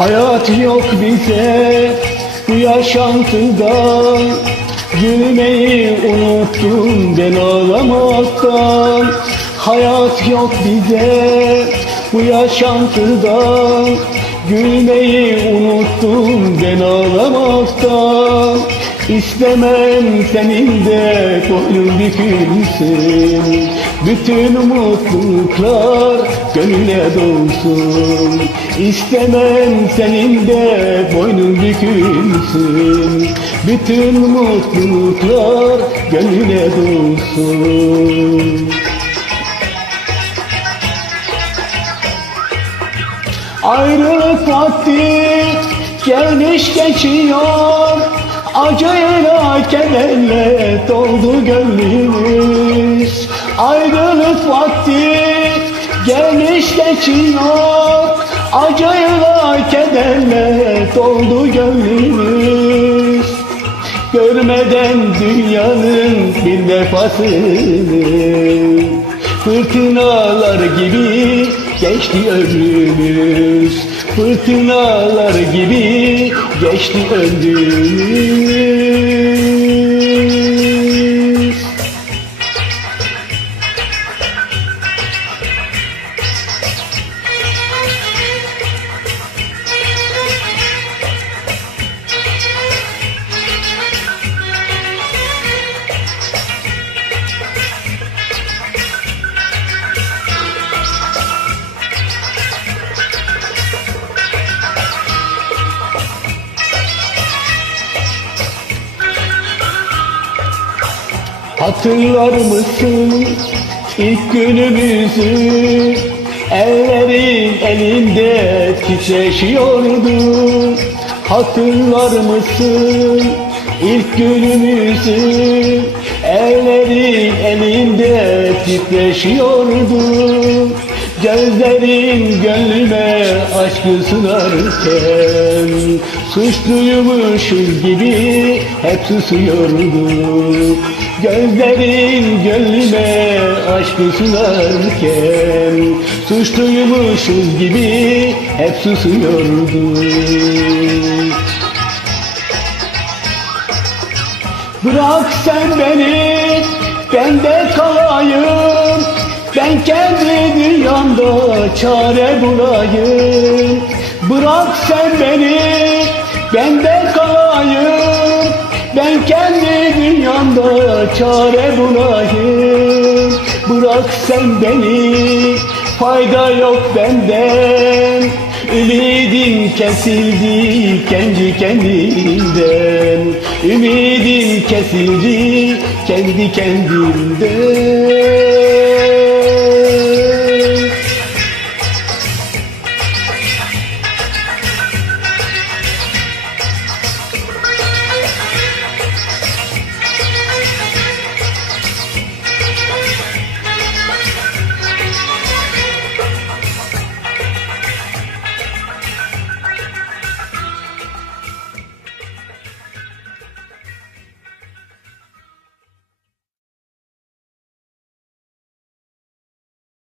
Hayat yok bize bu yaşantıda Gülmeyi unuttum ben ağlamaktan. Hayat yok bize bu yaşantıda Gülmeyi unuttum ben ağlamaktan İstemem senin de boynun bükülsün Bütün mutluluklar gönüle dolsun. İstemem senin de boynun bükülsün. Bütün mutluluklar gönüle dolsun. Ayrılık vakti gelmiş geçiyor Acıyla kederle doldu gönlümüz. Ayrılık vakti gelmiş geçiyor. Acıyla kederle doldu gönlümüz. Görmeden dünyanın bir vefasını Fırtınalar gibi geçti ömrümüz Fırtınalar gibi. Geçti ömrümüz Hatırlar mısın ilk günümüzü Ellerin elinde titreşiyordu. Hatırlar mısın ilk günümüzü Ellerin elinde titreşiyordu. Gözlerin gönlüme aşkı sunarken Suçluymuşuz gibi hep susuyorduk Gözlerin gönlüme aşkı sunarken Suçluymuşuz gibi hep susuyorduk Bırak sen beni, ben de kalayım. Ben kendi dünyamda çare bulayım. Bırak sen beni, ben de kalayım. Ben kendi dünyamda çare bulayım. Bırak sen beni, fayda yok benden Ümidim kesildi kendi kendimden Ümidim kesildi kendi kendimden